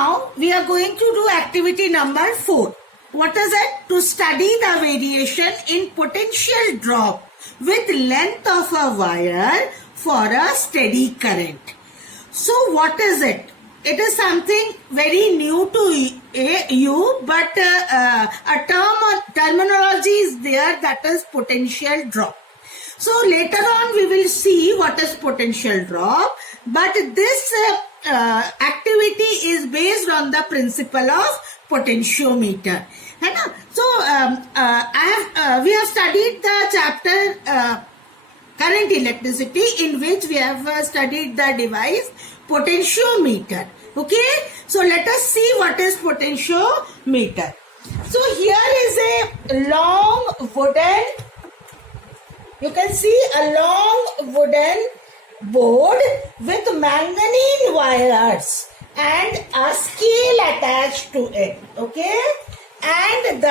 Now we are going to do activity number 4. What is it? To study the variation in potential drop with length of a wire for a steady current. So what is it? It is something very new to you, but a terminology is there, that is potential drop. So later on we will see what is potential drop, but this activity is based on the principle of potentiometer. So we have studied the chapter current electricity, in which we have studied the device potentiometer. Okay, so let us see what is potentiometer. So here is a long wooden, you can see a long wooden board with manganese wires and a scale attached to it. Okay, and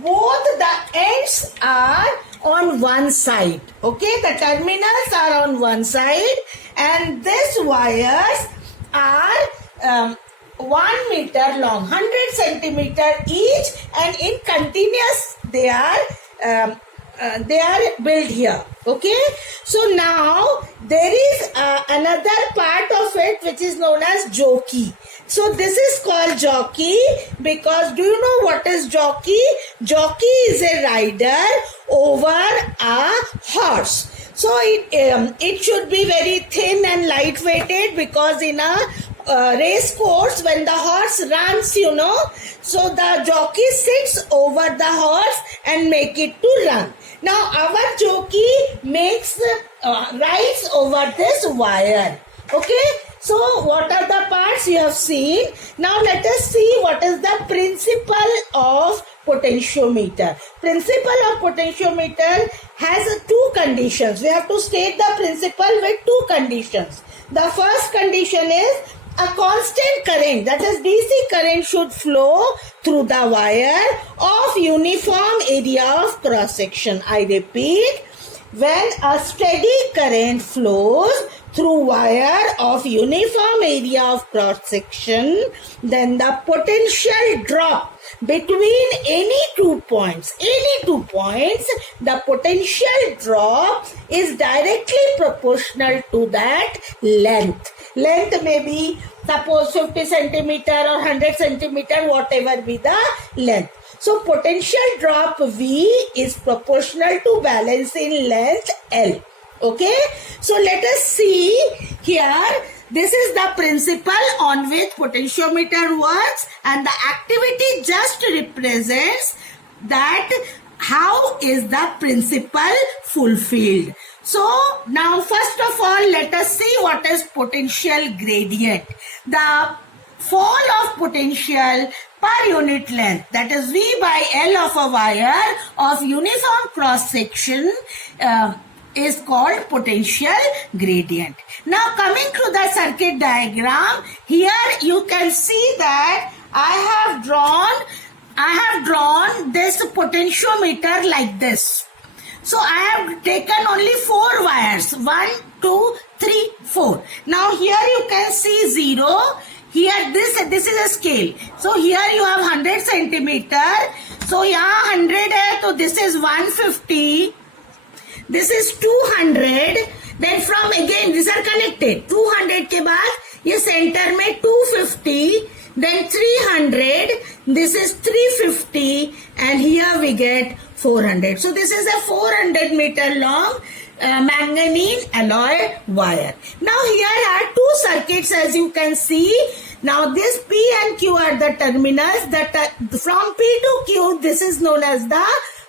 both the ends are on one side. Okay, the terminals are on one side, and these wires are 1 meter long, 100 centimeter each, and in continuous they are built here. Okay, so now there is another part of it which is known as jockey. So this is called jockey because, do you know what is jockey? Jockey is a rider over a horse. So it should be very thin and light-weighted, because in a race course, when the horse runs, so the jockey sits over the horse and make it to run. Now our jockey makes rides over this wire. Okay, so what are the parts you have seen? Now let us see what is the principle of potentiometer. Principle of potentiometer has two conditions. We have to state the principle with two conditions. The first condition is a constant current, that is DC current, should flow through the wire of uniform area of cross section. I repeat, when a steady current flows through wire of uniform area of cross section, then the potential drop between any 2 points, the potential drop is directly proportional to that length. Length may be, suppose 50 centimeter or 100 centimeter, whatever be the length. So potential drop V is proportional to balance in length L. Okay, so let us see here. This is the principle on which potentiometer works, and the activity just represents that how is the principle fulfilled. So now first of all, let us see what is potential gradient. The fall of potential per unit length, that is V by L of a wire of uniform cross section, is called potential gradient. Now coming to the circuit diagram, here you can see that I have drawn this potentiometer like this. So I have taken only 4 wires, 1, 2, 3, 4. Now here you can see 0. Here this is a scale. So here you have 100 centimeter. So here 100 hai, so this is 150. This is 200. Then from again these are connected. 200 के बाद ये center में 250. Then 300. This is 350, and here we get 400. So this is a 400 meter long manganese alloy wire. Now here are 2 circuits, as you can see. Now this P and Q are the terminals. From P to Q, this is known as the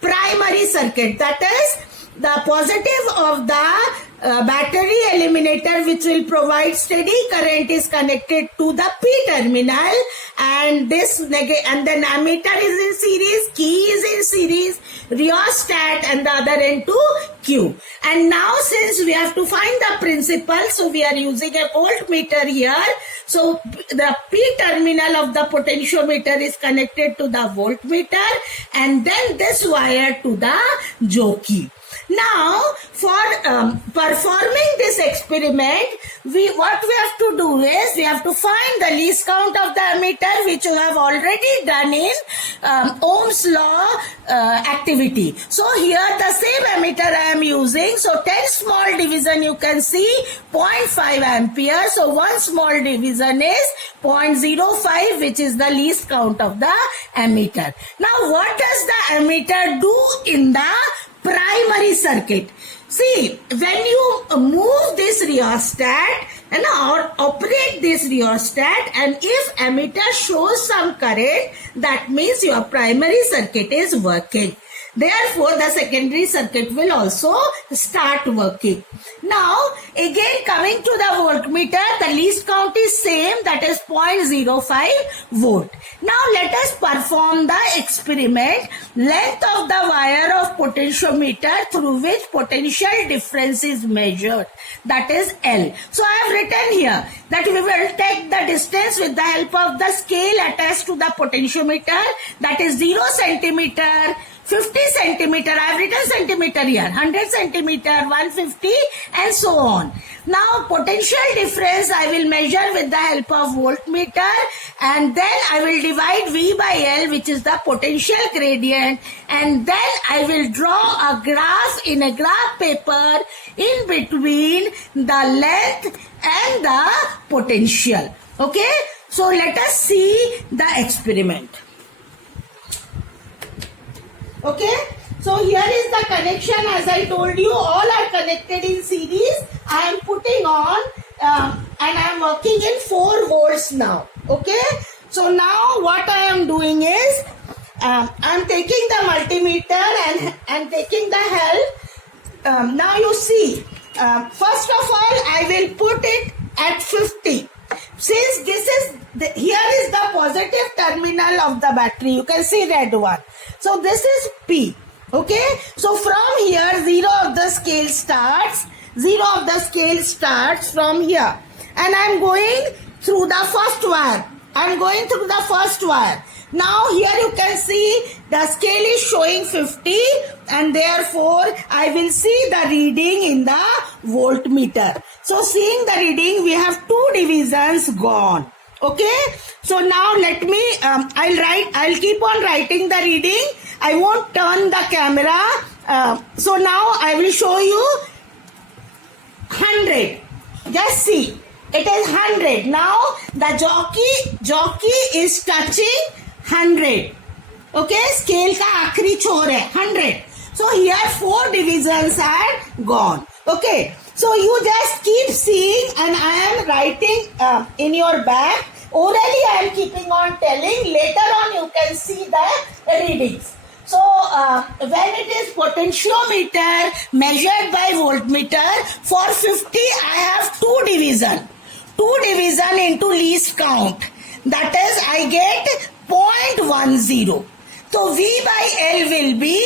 primary circuit. That is the positive of the battery eliminator, which will provide steady current, is connected to the P terminal, and then ammeter is in series, key is in series, rheostat and the other end to Q. And now since we have to find the principal, so we are using a voltmeter here. So the P terminal of the potentiometer is connected to the voltmeter, and then this wire to the jockey. Now, for performing this experiment, what we have to do is we have to find the least count of the ammeter, which you have already done in Ohm's law activity. So here the same ammeter I am using. So 10 small division you can see 0.5 ampere. So one small division is 0.05, which is the least count of the ammeter. Now what does the ammeter do in the primary circuit? See, when you move this rheostat and operate this rheostat, and if ammeter shows some current, that means your primary circuit is working. Therefore, the secondary circuit will also start working. Now, again coming to the voltmeter, the least count is same, that is 0.05 volt. Now, let us perform the experiment. Length of the wire of potentiometer through which potential difference is measured, that is L. So, I have written here that we will take the distance with the help of the scale attached to the potentiometer, that is 0 centimeter, 50 centimeter, I have written centimeter here, 100 centimeter, 150 and so on. Now potential difference I will measure with the help of voltmeter, and then I will divide V by L, which is the potential gradient, and then I will draw a graph in a graph paper in between the length and the potential. Okay, so let us see the experiment. Okay, so here is the connection. As I told you, all are connected in series. I am putting on and I am working in 4 volts now. Okay, so now what I am doing is I am taking the multimeter and taking the help. Now you see, first of all I will put it at 50. Since this is here is the positive terminal of the battery, you can see red one. So this is P. Okay, so from here 0 of the scale starts. 0 of the scale starts from here, and I am going through the first wire. I am going through the first wire. Now here you can see the scale is showing 50, and therefore I will see the reading in the voltmeter. So seeing the reading, we have 2 divisions gone. Okay, so now let me I'll keep on writing the reading. I won't turn the camera. So now I will show you 100. Just see, it is 100. Now the jockey is touching 100. Okay, scale ka आखरी छोर है 100. So here 4 divisions are gone. Okay, so you just keep seeing, and I am writing in your back. Orally I am keeping on telling. Later on you can see the readings. So when it is potentiometer measured by voltmeter, for 50 I have 2 division. 2 division into least count. That is, I get 0.10. So V by L will be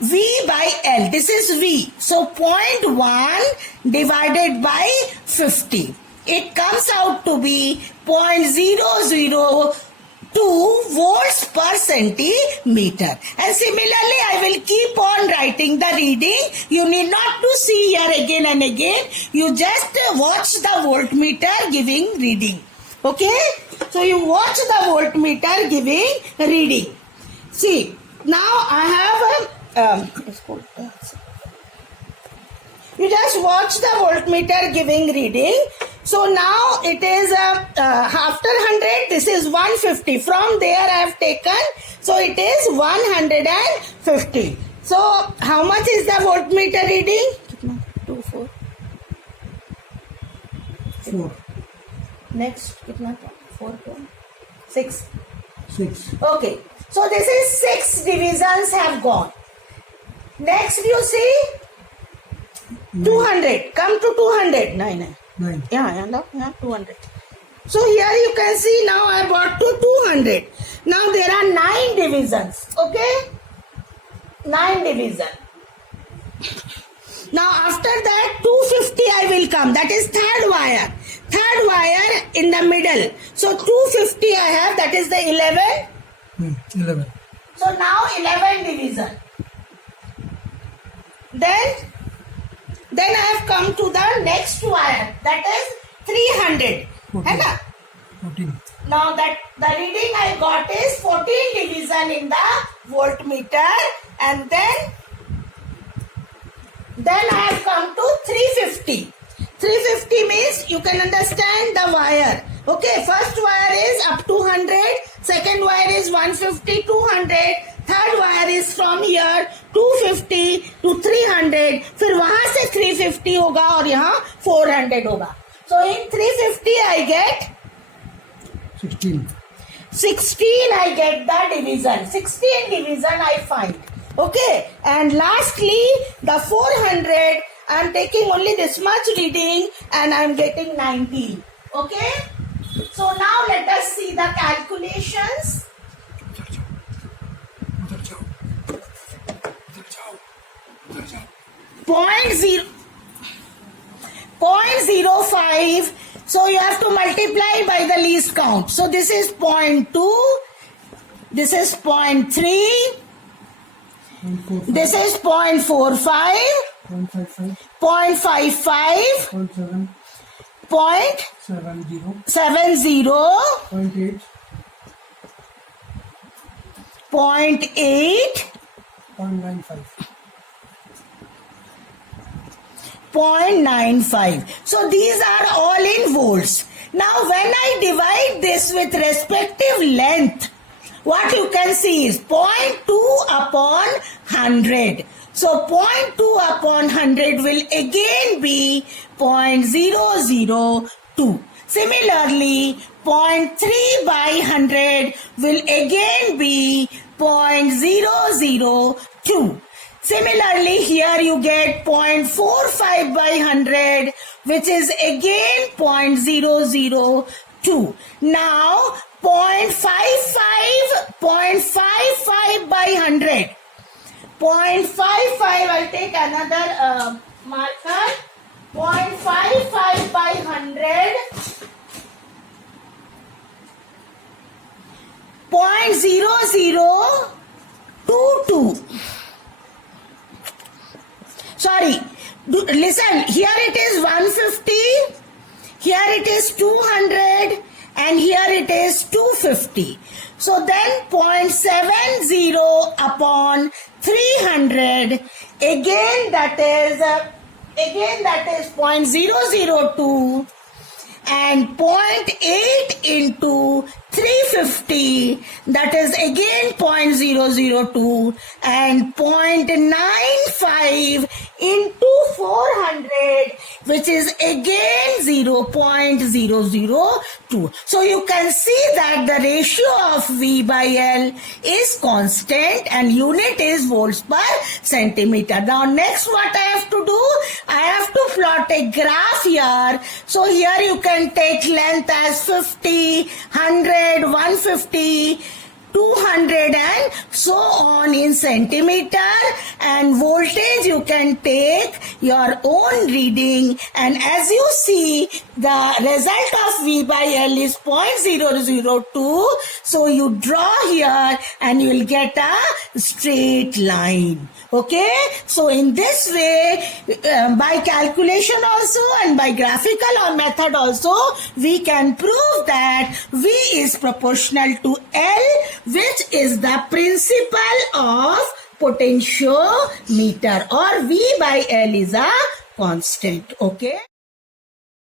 V by L. This is V. So 0.1 divided by 50. It comes out to be 0.002 volts per centimeter. And similarly, I will keep on writing the reading. You need not to see here again and again. You just watch the voltmeter giving reading. Okay? So you watch the voltmeter giving reading. See, now I have you just watch the voltmeter giving reading. So now it is after 100, this is 150. From there I have taken, so it is 150. So how much is the voltmeter reading? 2, 4. 4. Next, 4, 6. 6. Okay. So this is 6 divisions have gone. Next you see 200. Come to 200. 9. Yeah, 200. So here you can see now I brought to 200. Now there are 9 divisions. Okay? 9 division. Now after that 250 I will come. That is third wire. Third wire in the middle. So 250 I have. That is the 11. 11. So now 11 division. Then I have come to the next wire, that is 300. 14. है ना? 14. Now that the reading I got is 14 division in the voltmeter, and then I have come to 350. 350 means you can understand the wire. Okay, first wire is up to 100, second wire is 150, 200, third wire is from here 250 to 300, फिर वहां से 350 होगा और यहाँ 400 होगा. So in 350 I get 16. 16 I get the division. 16 division I find. Okay. And lastly, the 400, I am taking only this much reading and I am getting 19. Okay. So now let us see the calculations. 0.05. So you have to multiply by the least count. So this is 0.2. This is 0.3. This is 0.45. 0.55. 0.70. 0.8. 0.95. So these are all in volts. Now when I divide this with respective length, what you can see is 0.2 upon 100. So 0.2 upon 100 will again be 0.002. Similarly, 0.3 by 100 will again be 0.002. Similarly, here you get 0.45 by 100, which is again 0.002. Now, 0.55 by 100. 0.55, I'll take another marker. 0.55 by 100. 0.0022. Sorry, listen, here it is 150, here it is 200, and here it is 250. So then 0.70 upon 300, again that is 0.002, and 0.8 into 350, that is again 0.002, and 0.95 into 400, which is again 0.002. So you can see that the ratio of V by L is constant and unit is volts per centimeter. Now next what I have to do, I have to plot a graph here. So here you can take length as 50, 100, 150, 200 and so on in centimeter, and voltage you can take your own reading, and as you see the result of V by L is 0.002. So you draw here and you will get a straight line. Okay, so in this way, by calculation also and by graphical or method also, we can prove that V is proportional to L, which is the principle of potentiometer, or V by L is a constant. Okay.